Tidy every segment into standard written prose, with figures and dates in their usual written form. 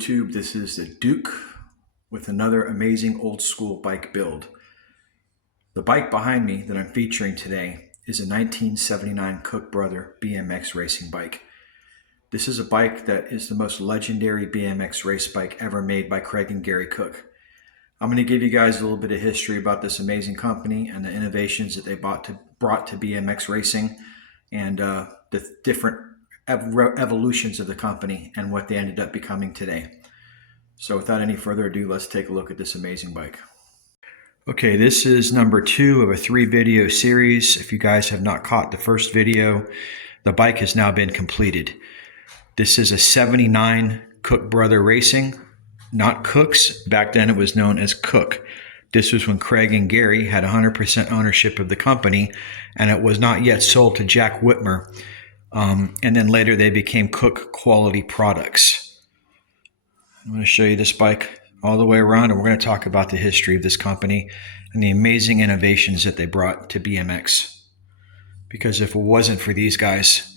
YouTube, this is the Duke with another amazing old school bike build. The bike behind me that I'm featuring today is a 1979 Cook Bros BMX racing bike. This is a bike that is the most legendary BMX race bike ever made by Craig and Gary Cook. I'm going to give you guys a little bit of history about this amazing company and the innovations that they brought to BMX racing, and the different evolutions of the company and what they ended up becoming today. So without any further ado, let's take a look at this amazing bike. Okay, this is number 2 of a 3-video series. If you guys have not caught the first video, the bike has now been completed. This is a 79 Cook Bros Racing, not Cook's. Back then it was known as Cook. This was when Craig and Gary had 100% ownership of the company, and it was not yet sold to Jack Whitmer. And then later they became Cook Quality Products. I'm going to show you this bike all the way around, and we're going to talk about the history of this company and the amazing innovations that they brought to BMX. Because if it wasn't for these guys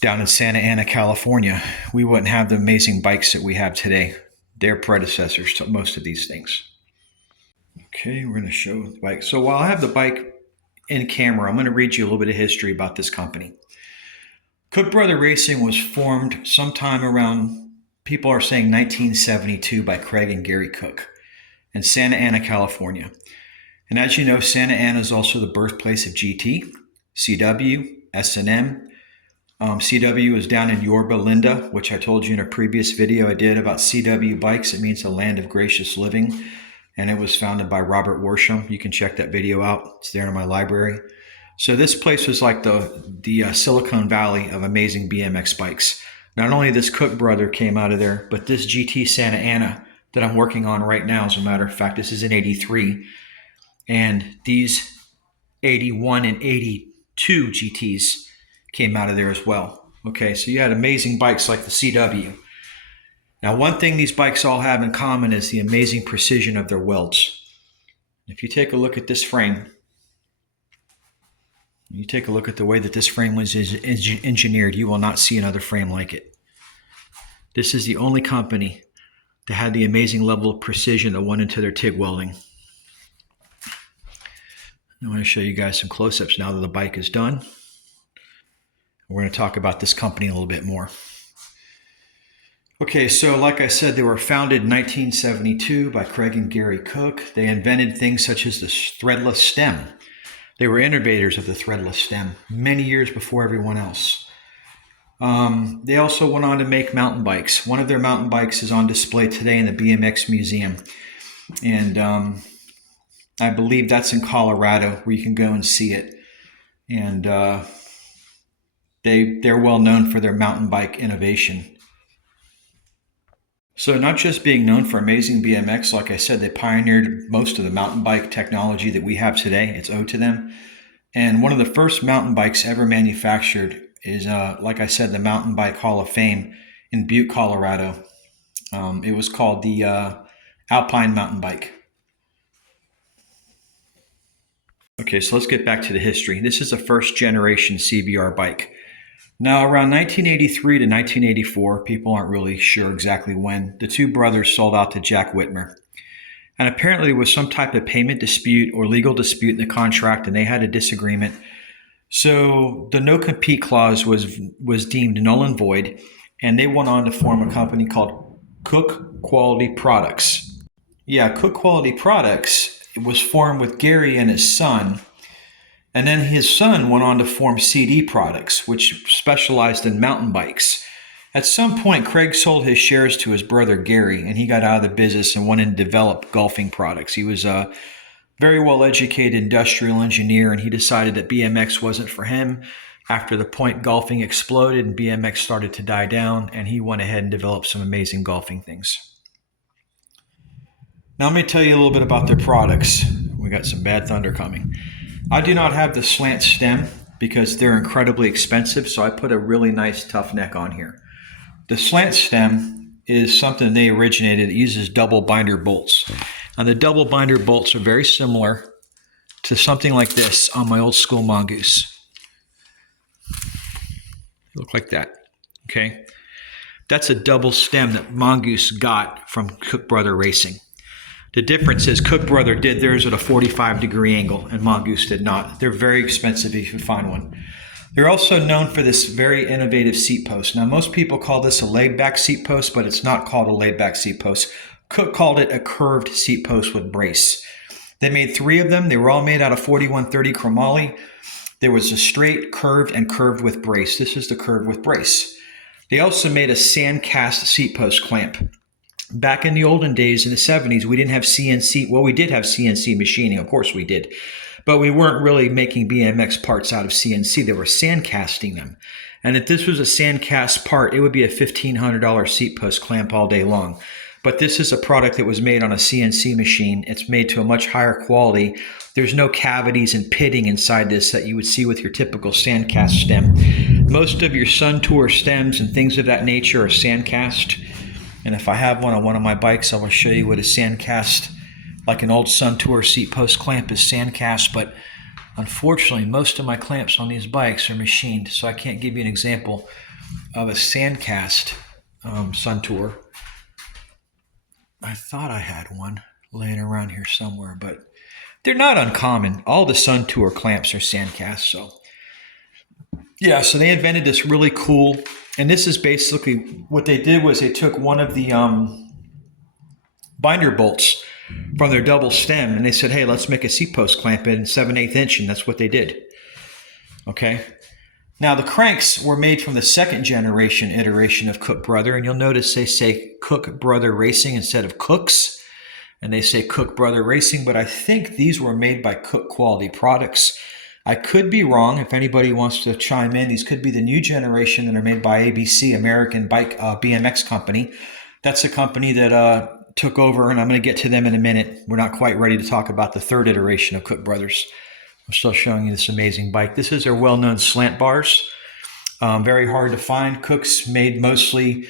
down in Santa Ana, California, we wouldn't have the amazing bikes that we have today. They're predecessors to most of these things. Okay, we're going to show the bike. So while I have the bike in camera, I'm going to read you a little bit of history about this company. Cook Bros Racing was formed sometime around, people are saying 1972, by Craig and Gary Cook in Santa Ana, California. And as you know, Santa Ana is also the birthplace of GT, CW, S&M. CW is down in Yorba Linda, which I told you in a previous video I did about CW bikes. It means the land of gracious living. And it was founded by Robert Worsham. You can check that video out. It's there in my library. So this place was like the Silicon Valley of amazing BMX bikes. Not only this Cook brother came out of there, but this GT Santa Ana that I'm working on right now, as a matter of fact, this is an 83. And these 81 and 82 GTs came out of there as well. Okay, so you had amazing bikes like the CW. Now, one thing these bikes all have in common is the amazing precision of their welds. If you take a look at this frame, you take a look at the way that this frame was engineered, you will not see another frame like it. This is the only company that had the amazing level of precision that went into their TIG welding. I want to show you guys some close-ups now that the bike is done. We're going to talk about this company a little bit more. Okay, so like I said, they were founded in 1972 by Craig and Gary Cook. They invented things such as the threadless stem. They were innovators of the threadless stem many years before everyone else. They also went on to make mountain bikes. One of their mountain bikes is on display today in the BMX Museum. And I believe that's in Colorado, where you can go and see it. And they're well known for their mountain bike innovation. So not just being known for amazing BMX, like I said, they pioneered most of the mountain bike technology that we have today. It's owed to them. And one of the first mountain bikes ever manufactured is, like I said, the Mountain Bike Hall of Fame in Butte, Colorado. It was called the Alpine Mountain Bike. Okay, so let's get back to the history. This is a first generation CBR bike. Now, around 1983 to 1984, people aren't really sure exactly when, the two brothers sold out to Jack Whitmer. And apparently there was some type of payment dispute or legal dispute in the contract, and they had a disagreement. So the no-compete clause was deemed null and void, and they went on to form a company called Cook Quality Products. Yeah, Cook Quality Products, it was formed with Gary and his son. And then his son went on to form CD Products, which specialized in mountain bikes. At some point, Craig sold his shares to his brother Gary, and he got out of the business and went and developed golfing products. He was a very well-educated industrial engineer, and he decided that BMX wasn't for him. After the point, golfing exploded and BMX started to die down, and he went ahead and developed some amazing golfing things. Now let me tell you a little bit about their products. We got some bad thunder coming. I do not have the slant stem because they're incredibly expensive, so I put a really nice tough neck on here. The slant stem is something they originated. It uses double binder bolts. And the double binder bolts are very similar to something like this on my old school Mongoose. Look like that, okay? That's a double stem that Mongoose got from Cook Brother Racing. The difference is Cook Brother did theirs at a 45-degree angle and Mongoose did not. They're very expensive if you find one. They're also known for this very innovative seat post. Now, most people call this a laid-back seat post, but it's not called a laid-back seat post. Cook called it a curved seat post with brace. They made 3 of them. They were all made out of 4130 chromoly. There was a straight, curved, and curved with brace. This is the curved with brace. They also made a sand cast seat post clamp. Back in the olden days, in the 70s, we didn't have CNC. Well, we did have CNC machining. Of course we did. But we weren't really making BMX parts out of CNC. They were sand casting them. And if this was a sand cast part, it would be a $1,500 seat post clamp all day long. But this is a product that was made on a CNC machine. It's made to a much higher quality. There's no cavities and pitting inside this that you would see with your typical sand cast stem. Most of your Sun Tour stems and things of that nature are sand cast. And if I have one on one of my bikes, I will show you what a sand cast, like an old Sun Tour seat post clamp, is sand cast. But unfortunately, most of my clamps on these bikes are machined, so I can't give you an example of a sand cast Sun Tour. I thought I had one laying around here somewhere, but they're not uncommon. All the Sun Tour clamps are sand cast. So yeah, so they invented this really cool, and this is basically what they did was they took one of the binder bolts from their double stem and they said, hey, let's make a seat post clamp in 7/8 inch, and that's what they did. Okay. Now the cranks were made from the 2nd generation iteration of Cook Brother, and you'll notice they say Cook Brother Racing instead of Cooks, and they say Cook Brother Racing, but I think these were made by Cook Quality Products. I could be wrong. If anybody wants to chime in, these could be the new generation that are made by ABC, American Bike BMX Company. That's a company that took over, and I'm going to get to them in a minute. We're not quite ready to talk about the 3rd iteration of Cook Brothers. I'm still showing you this amazing bike. This is their well-known slant bars. Very hard to find. Cook's made mostly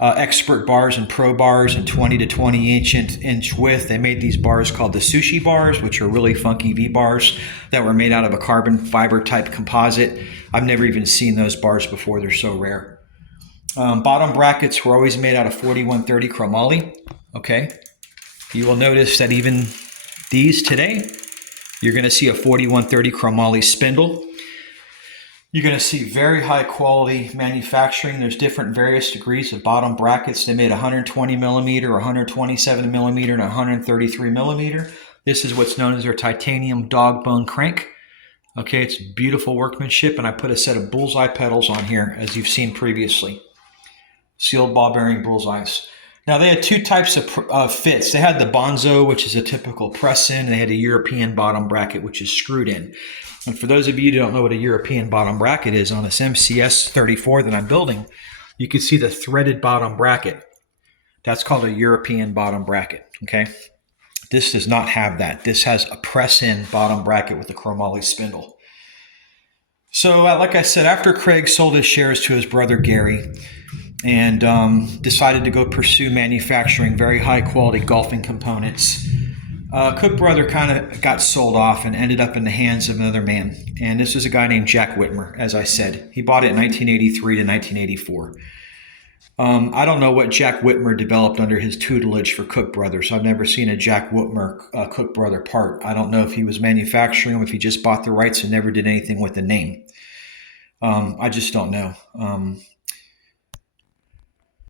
expert bars and pro bars and 20 to 20 inch width. They made these bars called the sushi bars, which are really funky V-bars that were made out of a carbon fiber type composite. I've never even seen those bars before. They're so rare. Bottom brackets were always made out of 4130 chromoly. Okay. You will notice that even these today, you're going to see a 4130 chromoly spindle. You're going to see very high quality manufacturing. There's different various degrees of bottom brackets. They made 120 millimeter, 127 millimeter, and 133 millimeter. This is what's known as their titanium dog bone crank. Okay, it's beautiful workmanship, and I put a set of bullseye pedals on here, as you've seen previously. Sealed ball bearing bullseyes. Now, they had 2 types of fits. They had the Bonzo, which is a typical press-in, and they had a European bottom bracket, which is screwed in. And for those of you who don't know what a European bottom bracket is, on this MCS 34 that I'm building, you can see the threaded bottom bracket. That's called a European bottom bracket, okay? This does not have that. This has a press-in bottom bracket with a chromoly spindle. So, like I said, after Craig sold his shares to his brother Gary, and decided to go pursue manufacturing very high quality golfing components, Cook Brother kind of got sold off and ended up in the hands of another man. And this is a guy named Jack Whitmer, as I said. He bought it in 1983 to 1984. I don't know what Jack Whitmer developed under his tutelage for Cook Brothers. I've never seen a Jack Whitmer Cook Brother part. I don't know if he was manufacturing them, if he just bought the rights and never did anything with the name. I just don't know.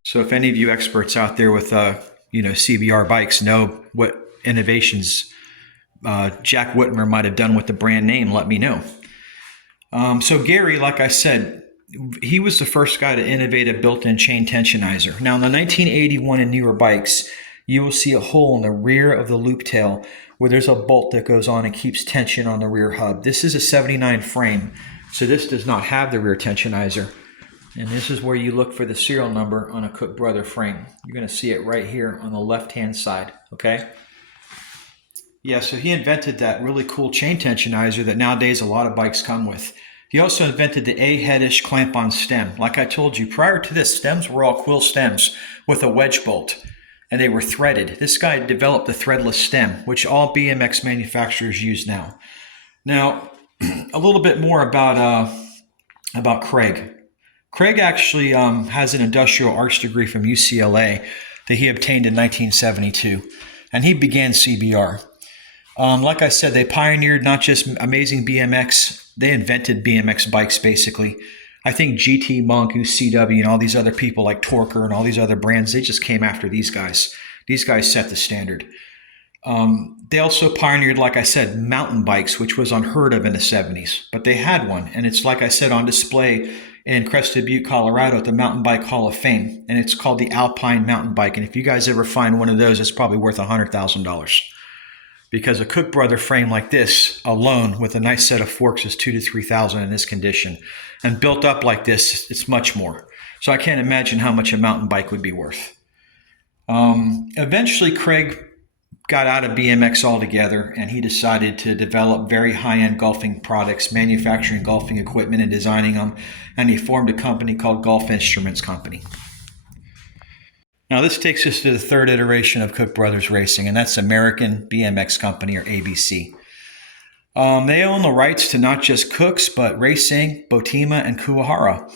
So if any of you experts out there with, CBR bikes know what innovations Jack Whitmer might have done with the brand name, let me know. So Gary, like I said, he was the first guy to innovate a built-in chain tensionizer. Now, in the 1981 and newer bikes, you will see a hole in the rear of the loop tail where there's a bolt that goes on and keeps tension on the rear hub. This is a 79 frame, so this does not have the rear tensionizer. And this is where you look for the serial number on a Cook Brother frame. You're going to see it right here on the left-hand side, okay? Yeah, so he invented that really cool chain tensionizer that nowadays a lot of bikes come with. He also invented the A-headish clamp-on stem. Like I told you, prior to this, stems were all quill stems with a wedge bolt, and they were threaded. This guy developed the threadless stem, which all BMX manufacturers use now. Now, a little bit more about Craig. Craig actually has an industrial arts degree from UCLA that he obtained in 1972, and he began CBR. Like I said, they pioneered not just amazing BMX, they invented BMX bikes basically. I think GT Monk, CW, and all these other people like Torker and all these other brands, they just came after these guys. These guys set the standard. They also pioneered, like I said, mountain bikes, which was unheard of in the 70s. But they had one, and it's, like I said, on display in Crested Butte, Colorado at the Mountain Bike Hall of Fame. And it's called the Alpine Mountain Bike. And if you guys ever find one of those, it's probably worth $100,000. Because a Cook Brother frame like this alone with a nice set of forks is $2,000 to $3,000 in this condition. And built up like this, it's much more. So I can't imagine how much a mountain bike would be worth. Eventually, Craig got out of BMX altogether, and he decided to develop very high-end golfing products, manufacturing golfing equipment and designing them, and he formed a company called Golf Instruments Company. Now this takes us to the third iteration of Cook Brothers Racing, and that's American BMX Company, or ABC. They own the rights to not just Cooks, but Racing, Botima, and Kuwahara.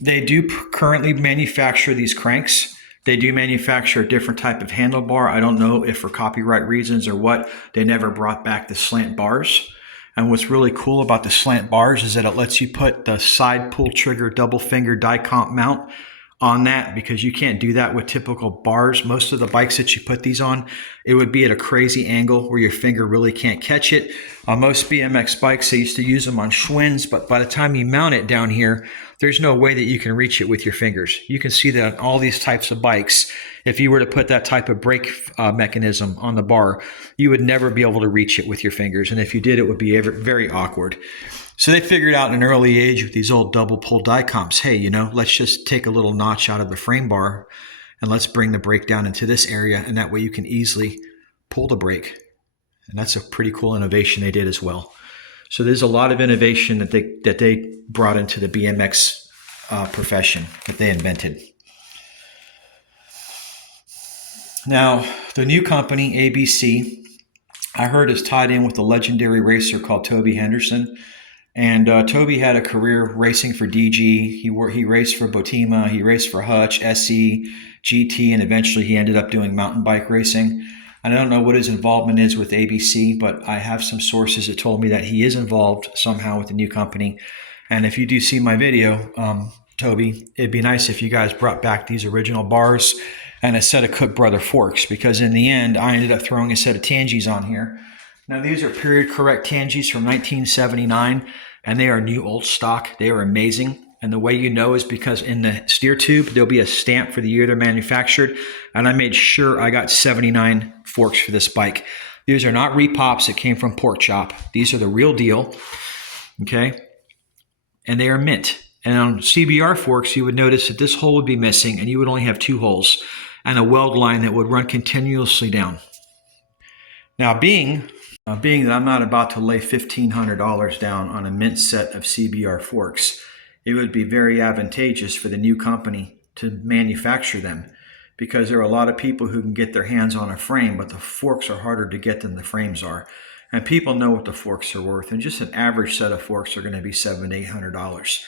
They do currently manufacture these cranks. They do manufacture a different type of handlebar. I don't know if for copyright reasons or what, they never brought back the slant bars. And what's really cool about the slant bars is that it lets you put the side pull trigger double finger die comp mount on that, because you can't do that with typical bars. Most of the bikes that you put these on, it would be at a crazy angle where your finger really can't catch it. On most BMX bikes, they used to use them on Schwinn's, but by the time you mount it down here, there's no way that you can reach it with your fingers. You can see that on all these types of bikes, if you were to put that type of brake mechanism on the bar, you would never be able to reach it with your fingers. And if you did, it would be very awkward. So they figured out in an early age with these old double pull die comps, hey, let's just take a little notch out of the frame bar and let's bring the brake down into this area. And that way you can easily pull the brake. And that's a pretty cool innovation they did as well. So there's a lot of innovation that they brought into the BMX profession that they invented. Now, the new company, ABC, I heard is tied in with a legendary racer called Toby Henderson. And Toby had a career racing for DG. He raced for Botima. He raced for Hutch, SE, GT, and eventually he ended up doing mountain bike racing. And I don't know what his involvement is with ABC, but I have some sources that told me that he is involved somehow with the new company. And if you do see my video, Toby, it'd be nice if you guys brought back these original bars and a set of Cook Brother forks, because in the end, I ended up throwing a set of Tangies on here. Now, these are period correct Tangies from 1979, and they are new old stock. They are amazing. And the way you know is because in the steer tube, there'll be a stamp for the year they're manufactured. And I made sure I got 79 forks for this bike. These are not repops that came from Pork Chop. These are the real deal. Okay. And they are mint. And on CBR forks, you would notice that this hole would be missing and you would only have 2 holes and a weld line that would run continuously down. Now, being that I'm not about to lay $1,500 down on a mint set of CBR forks, it would be very advantageous for the new company to manufacture them, because there are a lot of people who can get their hands on a frame, but the forks are harder to get than the frames are. And people know what the forks are worth, and just an average set of forks are going to be $700 to $800.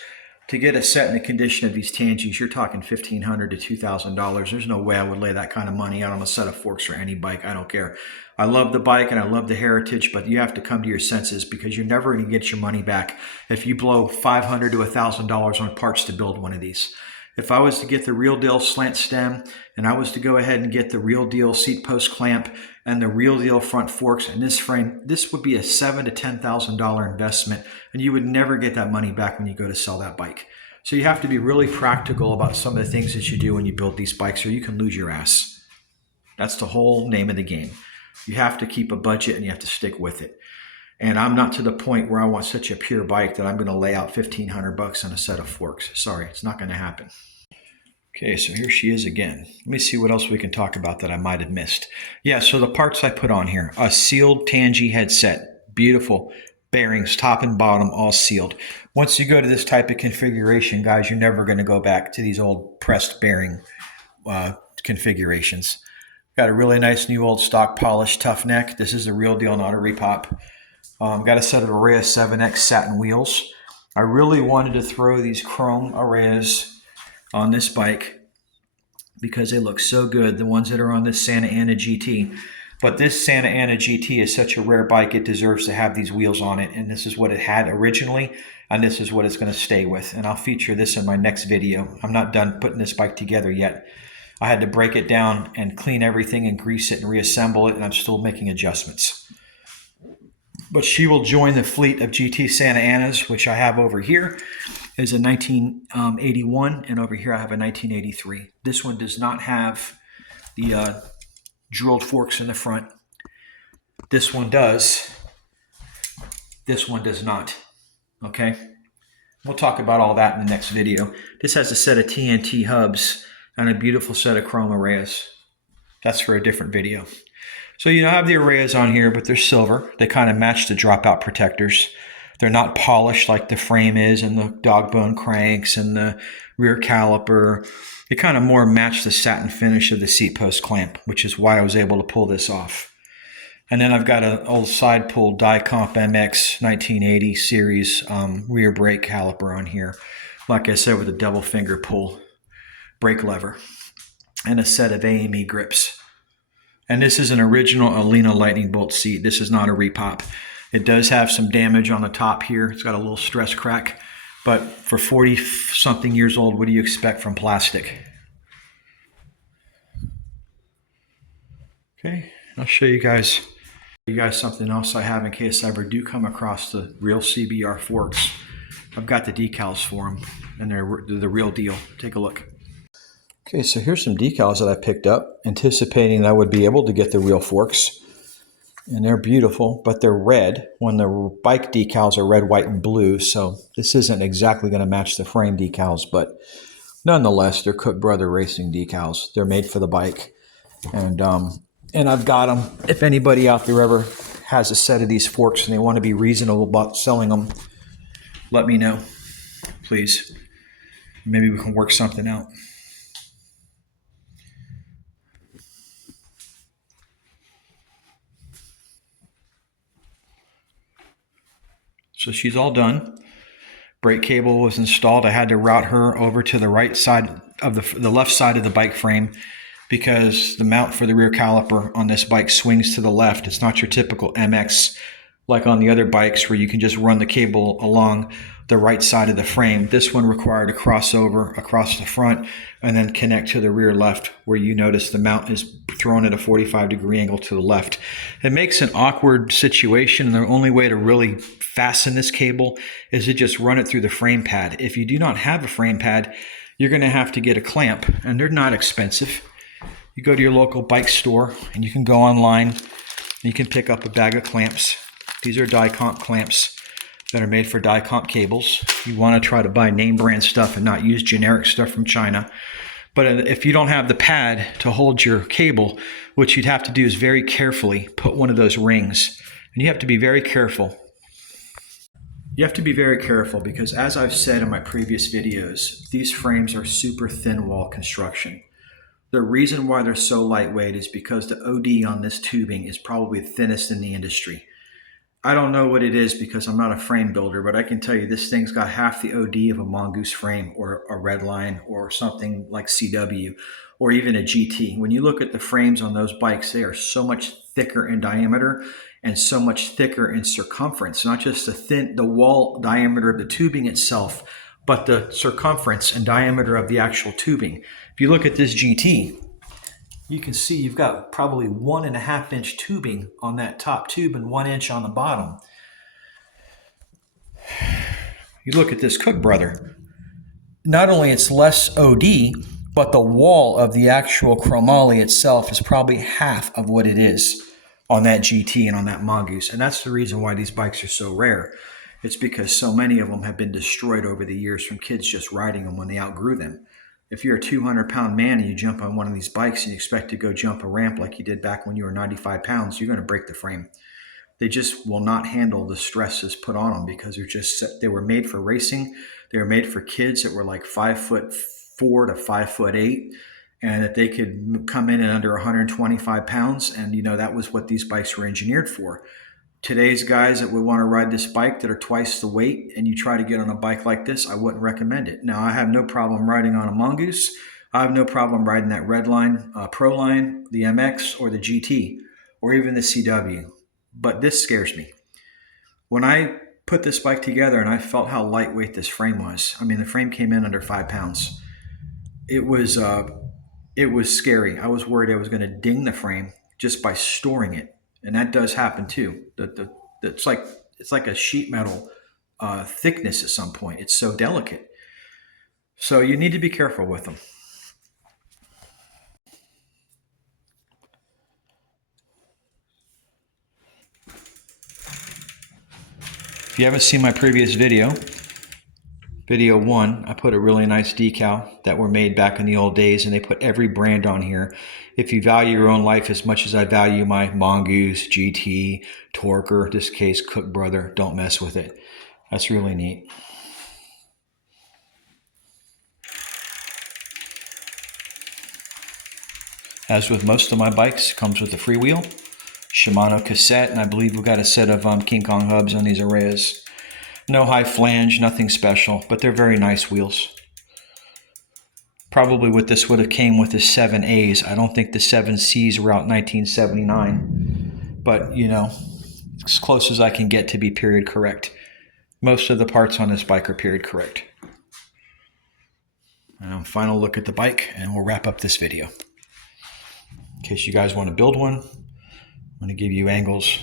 To get a set in the condition of these Tangies, you're talking $1,500 to $2,000. There's no way I would lay that kind of money out on a set of forks for any bike. I don't care. I love the bike and I love the heritage, but you have to come to your senses, because you're never going to get your money back if you blow $500 to $1,000 on parts to build one of these. If I was to get the real deal slant stem, and I was to go ahead and get the real deal seat post clamp and the real deal front forks in this frame, this would be a $7,000 to $10,000 investment, and you would never get that money back when you go to sell that bike. So you have to be really practical about some of the things that you do when you build these bikes, or you can lose your ass. That's the whole name of the game. You have to keep a budget and you have to stick with it. And I'm not to the point where I want such a pure bike that I'm going to lay out $1,500 on a set of forks. Sorry, it's not going to happen. Okay, so here she is again. Let me see what else we can talk about that I might have missed. Yeah, so the parts I put on here. A sealed Tangie headset. Beautiful. Bearings, top and bottom, all sealed. Once you go to this type of configuration, guys, you're never going to go back to these old pressed bearing configurations. Got a really nice new old stock polished tough neck. This is the real deal, not a repop. Got a set of Araya 7X satin wheels. I really wanted to throw these chrome arrays on this bike because they look so good, the ones that are on this Santa Ana GT. But this Santa Ana GT is such a rare bike, it deserves to have these wheels on it. And this is what it had originally, and this is what it's going to stay with. And I'll feature this in my next video. I'm not done putting this bike together yet. I had to break it down and clean everything and grease it and reassemble it, and I'm still making adjustments. But she will join the fleet of GT Santa Anas, which I have over here is a 1981, and over here I have a 1983. This one does not have the drilled forks in the front. This one does. This one does not. Okay? We'll talk about all that in the next video. This has a set of TNT hubs and a beautiful set of chrome arrays. That's for a different video. So you have the arrays on here, but they're silver. They kind of match the dropout protectors. They're not polished like the frame is and the dog bone cranks and the rear caliper. They kind of more match the satin finish of the seat post clamp, which is why I was able to pull this off. And then I've got an old side pull Comp MX 1980 series rear brake caliper on here. Like I said, with a double finger pull brake lever and a set of AME grips. And this is an original Alina lightning bolt seat. This is not a repop. It does have some damage on the top here. It's got a little stress crack, but for 40 something years old, what do you expect from plastic? Okay, I'll show you guys something else I have in case I ever do come across the real CBR forks. I've got the decals for them, and they're the real deal. Take a look. Okay, so here's some decals that I picked up, anticipating that I would be able to get the real forks. And they're beautiful, but they're red when the bike decals are red, white, and blue. So this isn't exactly going to match the frame decals, but nonetheless, they're Cook Brother Racing decals. They're made for the bike. And I've got them. If anybody out there ever has a set of these forks and they want to be reasonable about selling them, let me know, please. Maybe we can work something out. So she's all done. Brake cable was installed. I had to route her over to the right side of the left side of the bike frame because the mount for the rear caliper on this bike swings to the left. It's not your typical MX like on the other bikes where you can just run the cable along the right side of the frame. This one required a crossover across the front and then connect to the rear left, where you notice the mount is thrown at a 45-degree angle to the left. It makes an awkward situation, and the only way to really fasten this cable is to just run it through the frame pad. If you do not have a frame pad, you're going to have to get a clamp, and they're not expensive. You go to your local bike store and you can go online and you can pick up a bag of clamps. These are Comp clamps that are made for Comp cables. You want to try to buy name brand stuff and not use generic stuff from China. But if you don't have the pad to hold your cable, what you'd have to do is very carefully put one of those rings. And you have to be very careful. You have to be very careful because, as I've said in my previous videos, these frames are super thin wall construction. The reason why they're so lightweight is because the OD on this tubing is probably the thinnest in the industry. I don't know what it is because I'm not a frame builder, but I can tell you this thing's got half the OD of a Mongoose frame or a Redline or something like CW or even a GT. When you look at the frames on those bikes, they are so much thicker in diameter and so much thicker in circumference, not just the wall diameter of the tubing itself, but the circumference and diameter of the actual tubing. If you look at this GT, you can see you've got probably 1.5 inch tubing on that top tube and 1 inch on the bottom. You look at this Cook Brother, not only it's less OD, but the wall of the actual chromoly itself is probably half of what it is on that GT and on that Mongoose. And that's the reason why these bikes are so rare. It's because so many of them have been destroyed over the years from kids just riding them when they outgrew them. If you're a 200-pound man and you jump on one of these bikes and you expect to go jump a ramp like you did back when you were 95 pounds, you're going to break the frame. They just will not handle the stresses put on them because they were made for racing. They were made for kids that were like 5'4" to 5'8", and that they could come in at under 125 pounds. And, that was what these bikes were engineered for. Today's guys that would want to ride this bike that are twice the weight and you try to get on a bike like this, I wouldn't recommend it. Now, I have no problem riding on a Mongoose. I have no problem riding that Redline, Pro Line, the MX, or the GT, or even the CW. But this scares me. When I put this bike together and I felt how lightweight this frame was, I mean, the frame came in under 5 pounds. It was scary. I was worried I was going to ding the frame just by storing it, and that does happen too. It's like a sheet metal thickness at some point. It's so delicate, so you need to be careful with them. If you haven't seen my previous video 1, I put a really nice decal that were made back in the old days, and they put every brand on here. If you value your own life as much as I value my Mongoose, GT, Torker, in this case Cook Brother, don't mess with it. That's really neat. As with most of my bikes, it comes with a freewheel, Shimano cassette, and I believe we've got a set of King Kong hubs on these arrays. No high flange, nothing special, but they're very nice wheels. Probably what this would have came with the 7As. I don't think the 7Cs were out in 1979, but you know, as close as I can get to be period correct. Most of the parts on this bike are period correct. Final look at the bike, and we'll wrap up this video. In case you guys want to build one, I'm going to give you angles.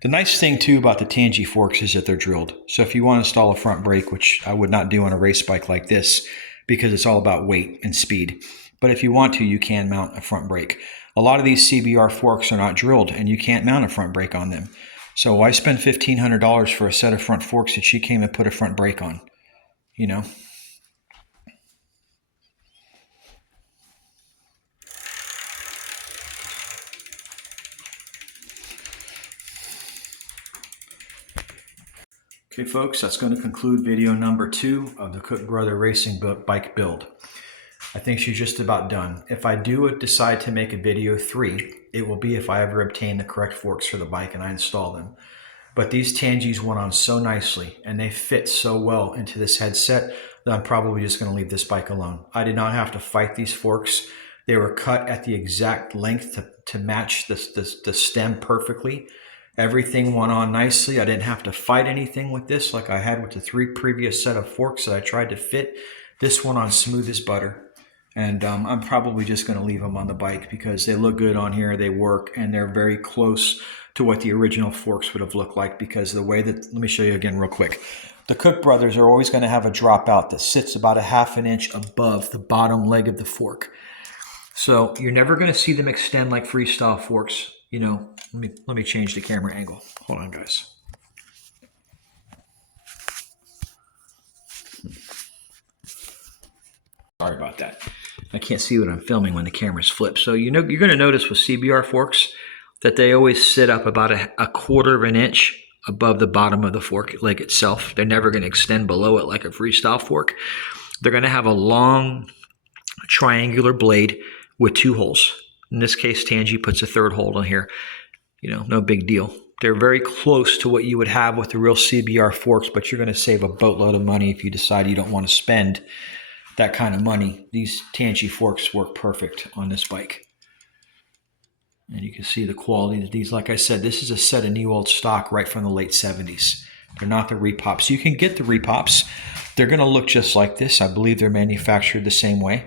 The nice thing too about the Tangy forks is that they're drilled. So if you want to install a front brake, which I would not do on a race bike like this because it's all about weight and speed, but if you want to, you can mount a front brake. A lot of these CBR forks are not drilled and you can't mount a front brake on them. So why spend $1,500 for a set of front forks that she came and put a front brake on? You know? Okay, folks, that's going to conclude video number 2 of the Cook Brother Racing Bike build. I think she's just about done. If I do decide to make a video 3, it will be if I ever obtain the correct forks for the bike and I install them. But these Tangies went on so nicely and they fit so well into this headset that I'm probably just going to leave this bike alone. I did not have to fight these forks. They were cut at the exact length to match the stem perfectly. Everything went on nicely. I didn't have to fight anything with this like I had with the 3 previous set of forks that I tried to fit. This one on smooth as butter. And I'm probably just going to leave them on the bike because they look good on here, they work, and they're very close to what the original forks would have looked like because the way that, let me show you again real quick. The Cook Brothers are always going to have a dropout that sits about a ½ an inch above the bottom leg of the fork. So you're never going to see them extend like freestyle forks. You know, let me change the camera angle. Hold on, guys. Sorry about that. I can't see what I'm filming when the camera's flipped. So you know, you're going to notice with CBR forks that they always sit up about a ½ of an inch above the bottom of the fork leg itself. They're never going to extend below it like a freestyle fork. They're going to have a long triangular blade with 2 holes. In this case, Tangy puts a 3rd hole in here. You know, no big deal. They're very close to what you would have with the real CBR forks, but you're going to save a boatload of money if you decide you don't want to spend that kind of money. These Tangy forks work perfect on this bike. And you can see the quality of these. Like I said, this is a set of new old stock right from the late 70s. They're not the repops. You can get the repops. They're going to look just like this. I believe they're manufactured the same way.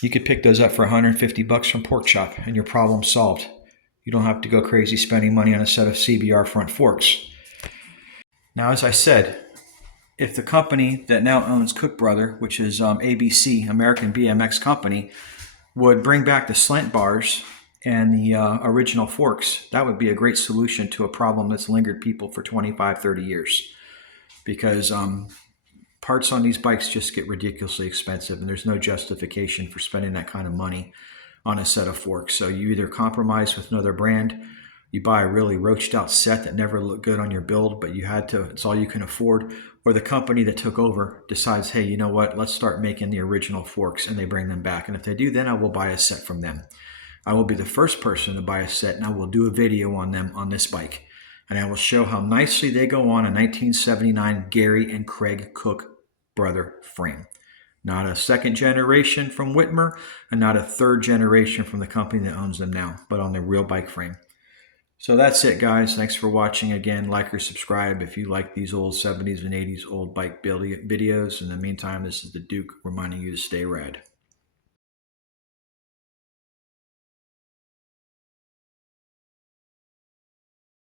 You could pick those up for $150 from Pork Chop and your problem solved. You don't have to go crazy spending money on a set of CBR front forks. Now, as I said, if the company that now owns Cook Brother, which is ABC, American BMX Company, would bring back the slant bars and the original forks, that would be a great solution to a problem that's lingered people for 25, 30 years. Because parts on these bikes just get ridiculously expensive, and there's no justification for spending that kind of money on a set of forks. So you either compromise with another brand, you buy a really roached out set that never looked good on your build, but you had to, it's all you can afford, or the company that took over decides, hey, you know what, let's start making the original forks, and they bring them back. And if they do, then I will buy a set from them. I will be the first person to buy a set, and I will do a video on them on this bike. and I will show how nicely they go on a 1979 Gary and Craig Cook brother frame. Not a second generation from Whitmer, and not a third generation from the company that owns them now, but on the real bike frame. So that's it, guys. Thanks for watching. Again, like or subscribe if you like these old 70s and 80s old bike build videos. In the meantime, this is the Duke reminding you to stay rad.